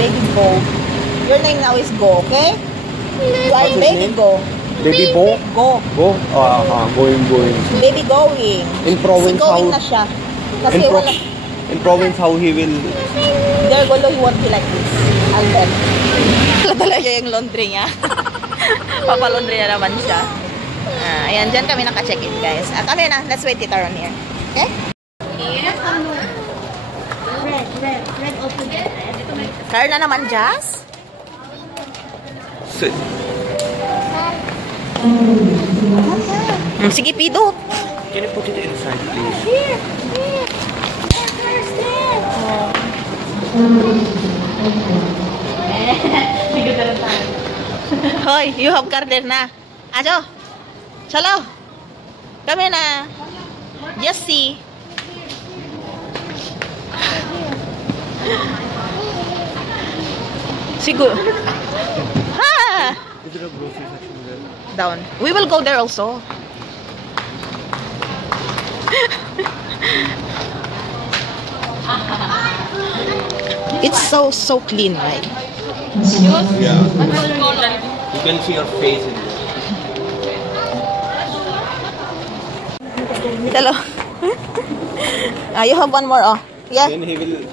Baby Go. Your name now is Go, okay? You are Baby Go. Baby Bo? Go. Go? Going. Baby going. In province, going how? na siya. Kasi wala. In province, how he will? There, Golo, he won't be like this. I'll bet. Dala niya yung laundry niya. Papalaundry na naman siya. Ayan, dyan kami naka-check-in, guys. Kami na. Let's wait it around here. Okay? Red open. Car na naman, Jazz? Sige, Pido. Can you put it inside, please? Here. Hoy, you have car there na. Ajo. Chalo. Kami na. Just see. Siguro. Ha! Is there a grocery section there? Down. We will go there also. It's so clean, right? Yeah. You can see your face in there. Hello. You have one more, oh. Yeah. Then he will...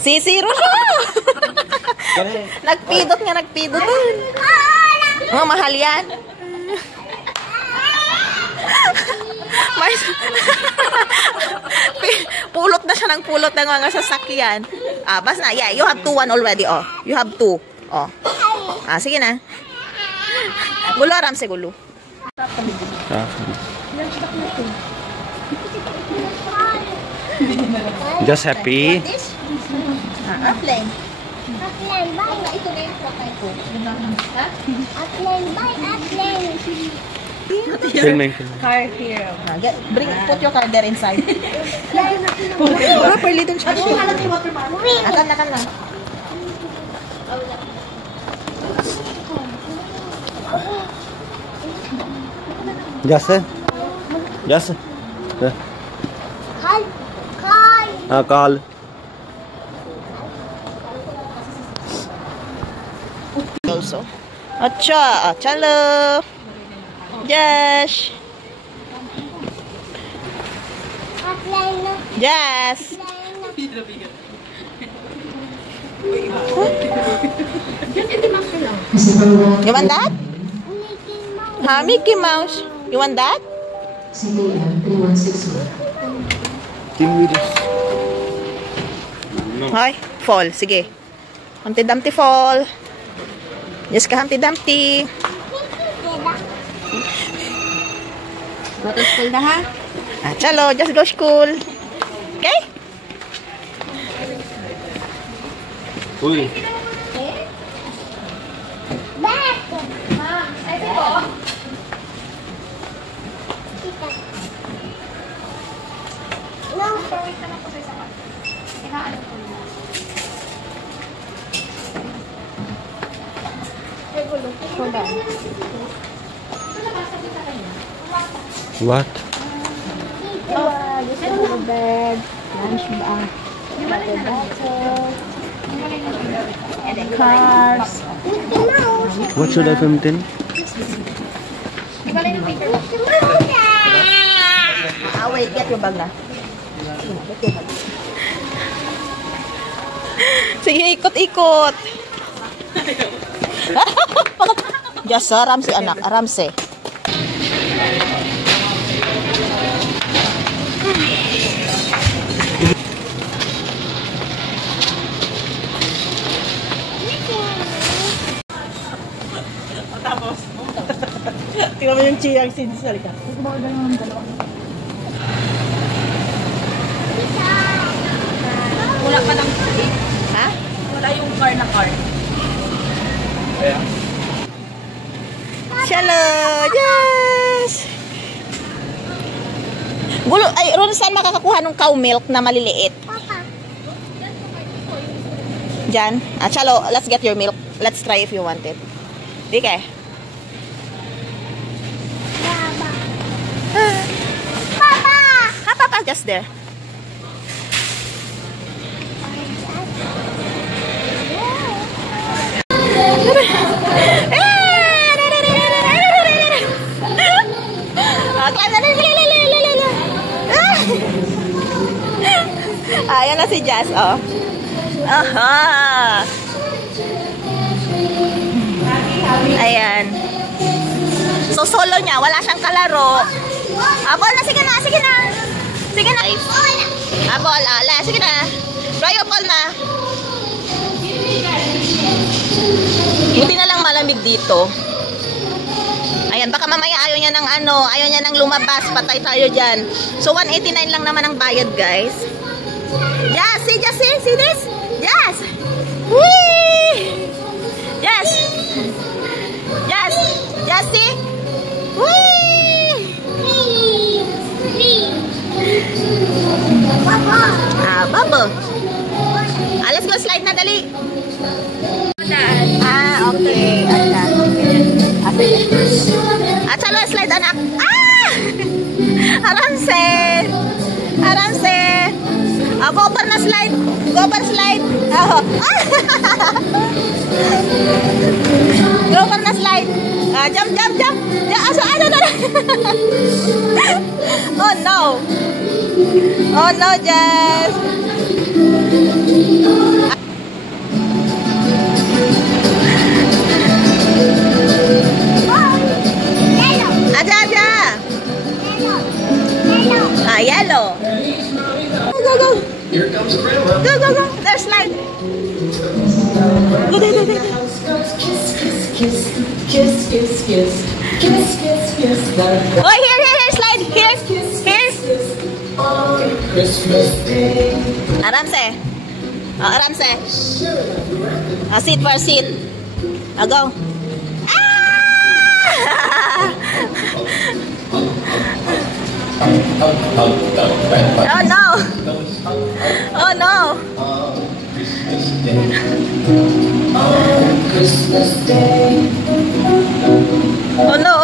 Zero siya! Nagpidot. Oh, mahal yan. Pulot na siya ng pulot ng mga sasakyan. Basta, yeah, you have 1 already, oh. You have 2. Oh. Sige na. Gulo, Ramse, gulo. Just happy. Airplane. Ito na yung plakay ko. Filming. Car here. Put your car there inside. Properly dun siya. Akan na. Yes. Call. Also. Acha, chalo. Yes. Yes. You want that? Mickey Mouse. You want that? Hoy, fall. Sige. Humpty Dumpty fall. Yes ka, Humpty Dumpty. Go to school na, ha? Chalo, just go school. Okay? Uy. What? This is the bed, lunch bag, cars. What should I film then? Wait, get your bag na. Sige, ikot-ikot. Just Ramse, anak. Ramse. Tingnan mo yung chiyang sins na likat. Wala pa ng Ha? wala yung car na car. Hello! Yes! Gulo, ay, Ron, saan makakakuha ng cow milk na maliliit? Diyan? Chalo, let's get your milk. Let's try if you want it. Di ka? Papa, just there. si Jazz, oh. Aha! Ayan. So, solo niya. Wala siyang kalaro. Ball na. Sige na. Sige na. Sige na. Ball. Ala. Sige na. Rayo, ball na. Buti na lang malamig dito. Ayan, baka mamaya ayaw niya ng ayaw niya ng lumabas. Patay tayo dyan. So, 189 lang naman ang bayad, guys. Yes, see this? Yes! Whee! Yes! Yes! Yes, see? Whee! Bubble. Let's go slide na, dali. Okay. Chalo, slide, anak. Aramse. Go over na slide. Go over slide. Go over na slide. Jump. Oh no, Jazz. Aja. Yellow. Go. Here comes Grandma. Go. There's slide. Go. Kiss. Oh, here, slide. Here. On Christmas Day. Aramse. Sit for seat. Go. Oh no. Christmas Day. Oh no.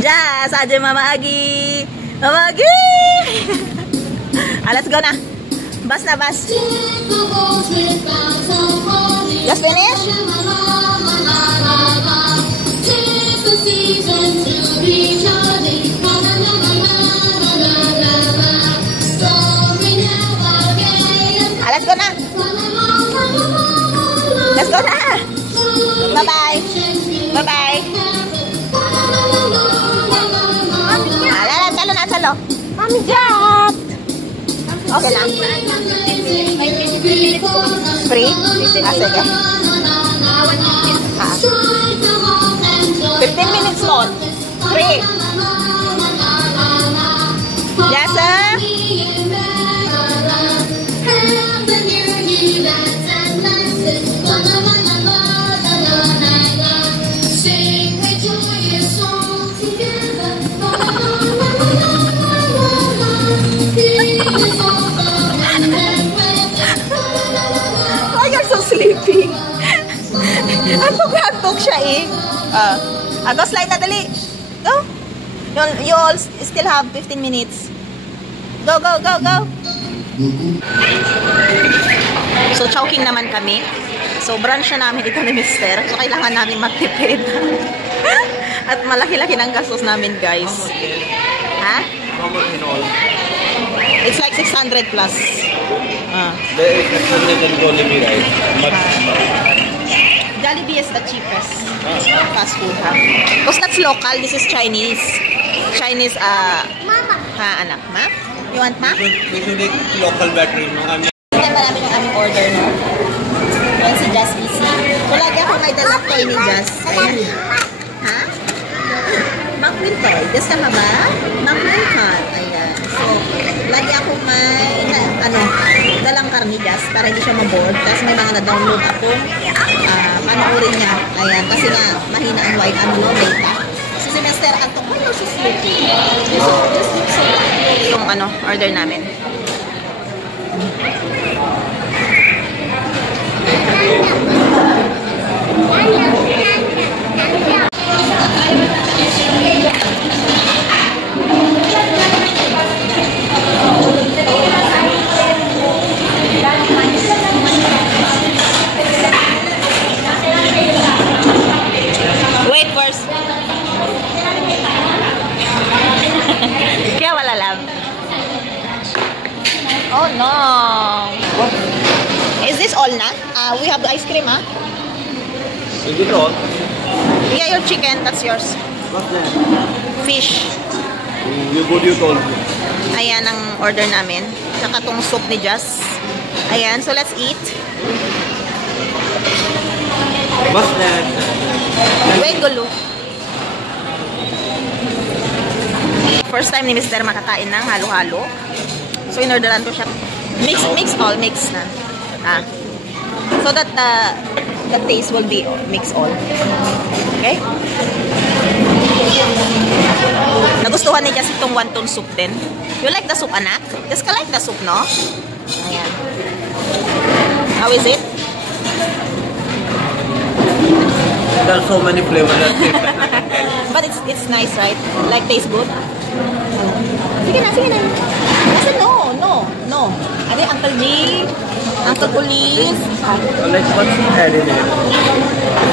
Jazz, aja Mama Agi. Let's go na. Bus. Just finish? Let's go na. Bye-bye. Talo. Mami, jump. Okay na. Free? Sige. 15 minutes more. Free. Yes, sir. Oh, you're so sleepy. Antok siya eh. Go slide na dali. Go. You all still have 15 minutes. Go. So, choking naman kami. So, brunch na namin ito ni Mister. So, kailangan namin magtipid. At malaki-laki ng gastos namin, guys. Ha? It's like 600 plus. There is 600 in Jollibee, right? Jollibee is the cheapest fast food, ha? Because that's local. This is Chinese. Chinese, anak, ma? You want, ma? We should eat local battery. Tignan ba namin yung aming order, no? Yan si Jazz PC. So, lagi ako may dalak toy ni Jazz. Ayan. Ha? McQueen toy. Jazz ka ba? McQueen cut. Ayan. So, lagi ako may, dalang karni Jazz para hindi siya maboard. Tapos may mga na-download ako. Panoorin niya. Ayan. Kasi nga, mahina ang white, data. So, si Mr. Antok, why are you sleeping? Just so yung order namin. all na? We have the ice cream, ha? Is it all? Yeah, your chicken, that's yours. What's that? Fish. You told me. Ayan ang order namin. Saka tong soup ni Jazz. Ayan, so let's eat. What's that? Wait, gulo. First time ni Mr. makakain ng halo-halo. So, inorderan ko siya. Mix all, mix na. So that the taste will be mix all. Okay? Nagustuhan ni Jazz itong wonton soup din. You like the soup, anak? Just ka like the soup, no? Ayan. How is it? There's so many flavors. But it's nice, right? Like, tastes good? Sige na, sige na. Kasi no. Ano yung Uncle G? Uncle Police? Like what's added in it?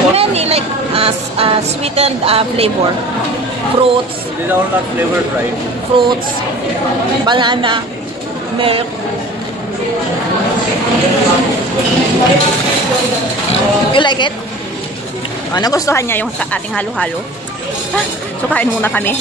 Many, like, sweetened flavor. Fruits. These are all not flavored, right? Fruits. Banana. Milk. You like it? Nagustuhan niya yung ating halo-halo. So, kain muna kami.